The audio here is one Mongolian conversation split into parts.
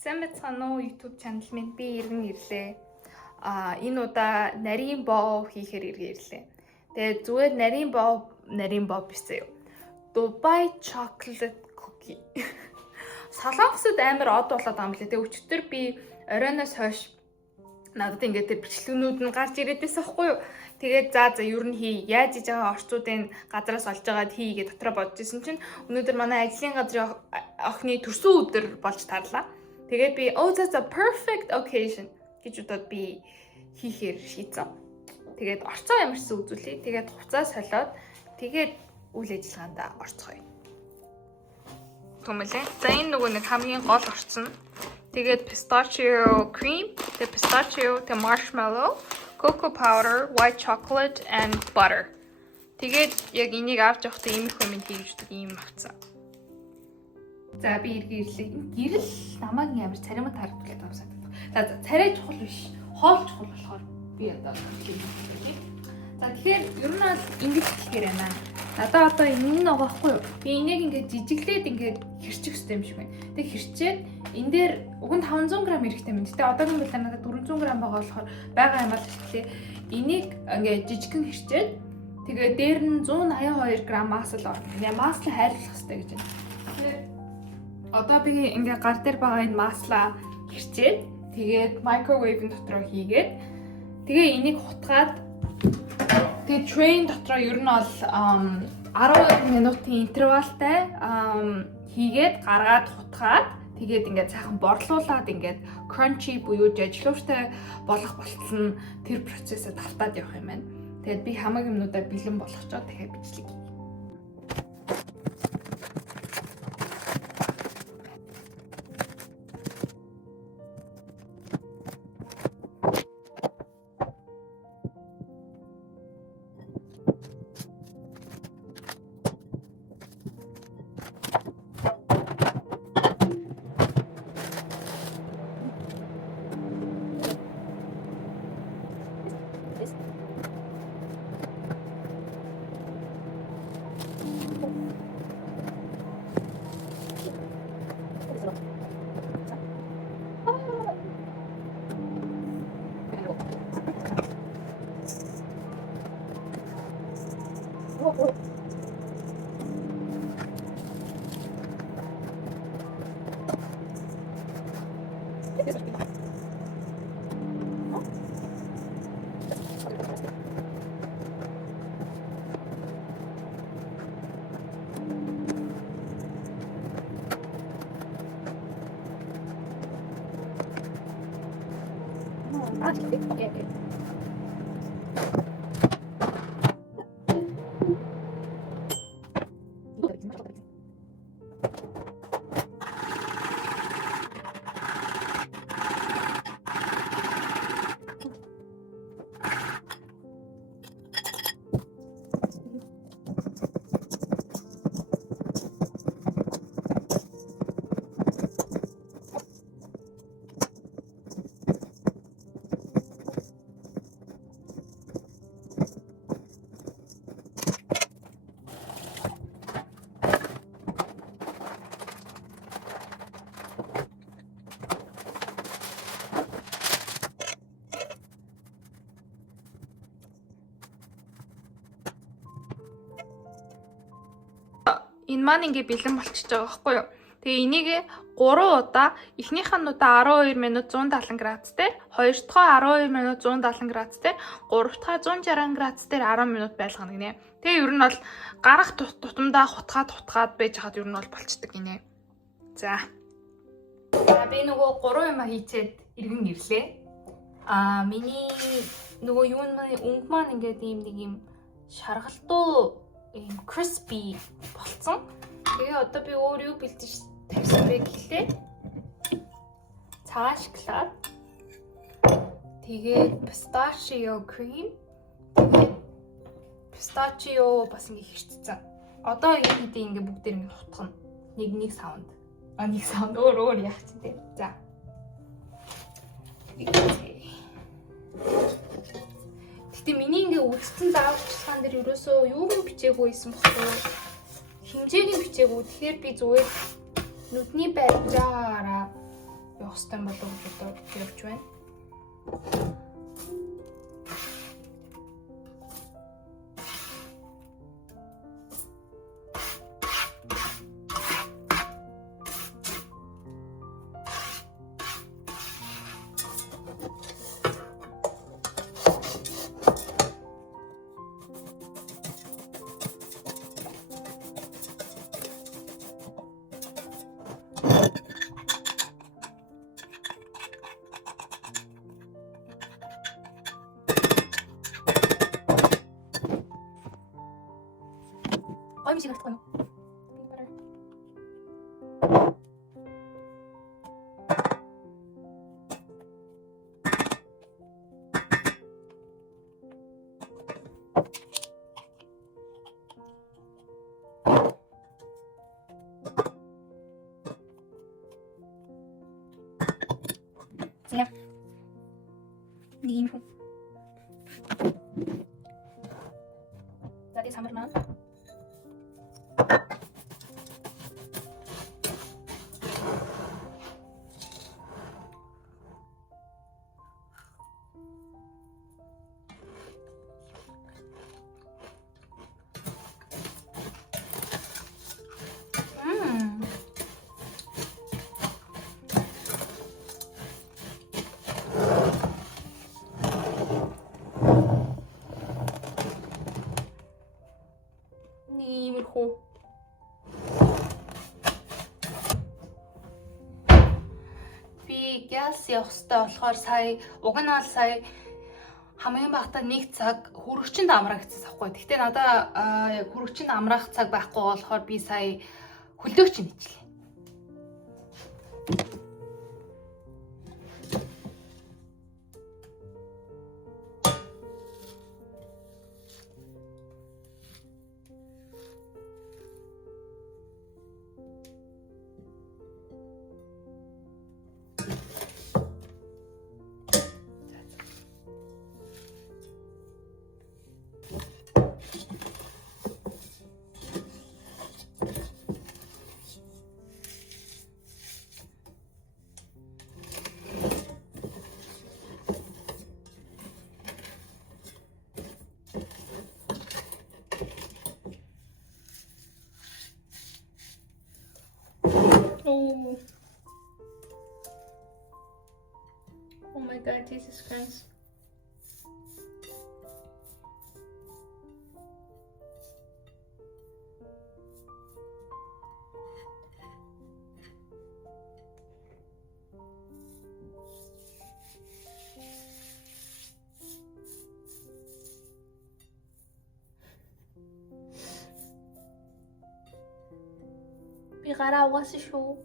Сайн байцгаана уу YouTube channel минь би иргэн ирлээ. Энэ удаа нарийн боо хийхээр ирлээ. Тэгээд зүгээр нарийн боо биш заяа. Dubai chocolate cookie. Солонгосод амар од болоод байгаа юм лээ. Тэгээд өчтөр би оройноос хойш надад ингээд тэр бичлэгнүүд нь гарч ирээд байсан байхгүй юу? Тэгээд за ер нь хий. Яаж хийж байгаа орчуудын газраас олж агаад хийгээ дотроо бодож исэн чинь өнөөдөр манай ажлын газрын охины төрсөн өдөр болж тарлаа. Тэгээд би that's a perfect occasion гэж удаад би хийхээр шийдсэн. Тэгээд орцоо ямарчсан үзүүлээ. Тэгээд хуцаа солиод тэгээд үйл ажиллагаанд орцгоё. Түмэлээ. За энэ нөгөө нэг хамгийн гол орцсон. Тэгээд pistachio cream, the pistachio, the marshmallow, cocoa powder, white chocolate and butter. Тэгээд яг энийг авч явахдаа ийм их юм хийж өгдөг ийм авцсан. За би ирлээ. Гэрэл намайг амар царимт харагдуулаад байгаа юм санагдав. За царай чухал биш. Хоол чухал болохоор би одоо хэлээ. За тэгэхээр ер нь бол ингэж хэлэхээр байна. Надаа одоо энэ нэг байхгүй юу? Би энийг ингээд жижиглээд ингээд хэрчих хэрэгтэй юм шиг байна. Тэг хэрчээд энэ дээр уг нь 500 г хэрэгтэй юм. Гэтэ одоогийн байлаа надад 400 г байгаа болохоор байгаа юм аа хэлээ. Энийг ингээд жижигхэн хэрчээд тэгээ дээр нь 182 г масл орно. Тэгээ масл хайрлах хэрэгтэй гэж байна. Тэгэхээр одоо би ингээ гар дээр байгаа энэ маслаа хэрчээд тэгээд microwave-ын дотроо хийгээд тэгээ энийг хутгаад тэгээд train дотроо ер нь бол 12 минутын интервалтай хийгээд гаргаад хутгаад тэгээд ингээ цаахан борлуулад ингээ crunchy буюу жижигштэй болох болтол нь тэр процессыг давтаад явах юм байна. Тэгээд би хамаг юмнуудаа бэлэн болгочоо тэгэхээр бичлэг. Okay. Энэ маань ингээ бэлэн болчихж байгаа байхгүй юу? Тэгээ энийг 3 удаа эхнийх нь удаа 12 минут 170 градус дээр, хоёр дахь 12 минут 170 градус дээр, гурав дахь 160 градус дээр 10 минут байлгана гинэ. Тэгээ ер нь бол гарах тутамдаа хутгаад байж хаад ер нь бол болцдог гинэ. За би нөгөө 3 юм хийчихэд иргэн ирлээ. Миний нөгөө юу өнгө маань ингээд нэг юм шаргалтуу ийм crispy болцсон. Тэгээ одоо би өөр юу бэлдэж тавьсан бэ гэхлээр цагаан шоколад, тэгээд pistachio cream, тэгээд pistachio бас ингэ хэрчсэн. Одоо энэ ингээ бүгдээр ингэ хутгана. Нэг саунд. Нэг саунд өөр яах ч тийм. За. Гэтэ миний ингээ үдцэн зааварчилгаан дээр ерөөсөө юуг нь бичээгүй байсан бохоо. Хэмжээг нь бичээгүй. Тэгэхээр би зүгээр нүдний барьжаараа явах ёстой юм болов уу гэж бодож явж байна. Ой, мишиг артах юм. Nha. Nhìn không? Ra đi samar na. Иймэрхүү. Би газ явах хэрэгтэй болохоор уг нь бол сая хамгийн багтаа 1 цаг хөрөгчөнд амраах гэсэн авахгүй. Гэхдээ надаа яг хөрөгчөнд амраах цаг байхгүй болохоор би сая хөлөөгч нэжлээ. Oh my God, Jesus Christ. Би гараа угаасан шүү.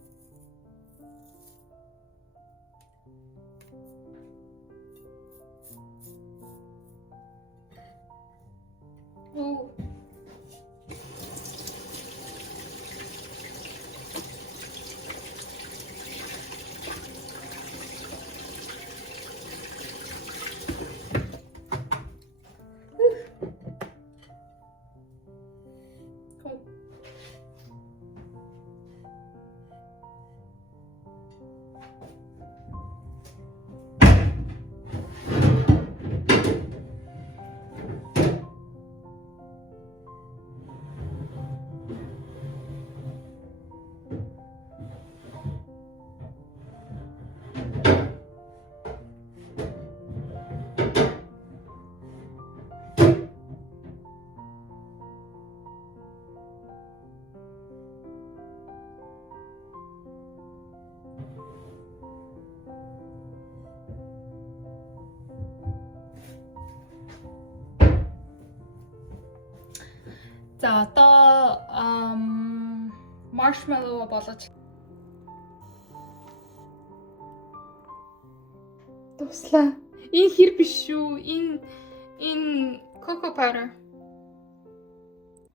За одоо marshmallow болгож дуслаа. Энэ хэр биш шүү. Энэ cocoa powder.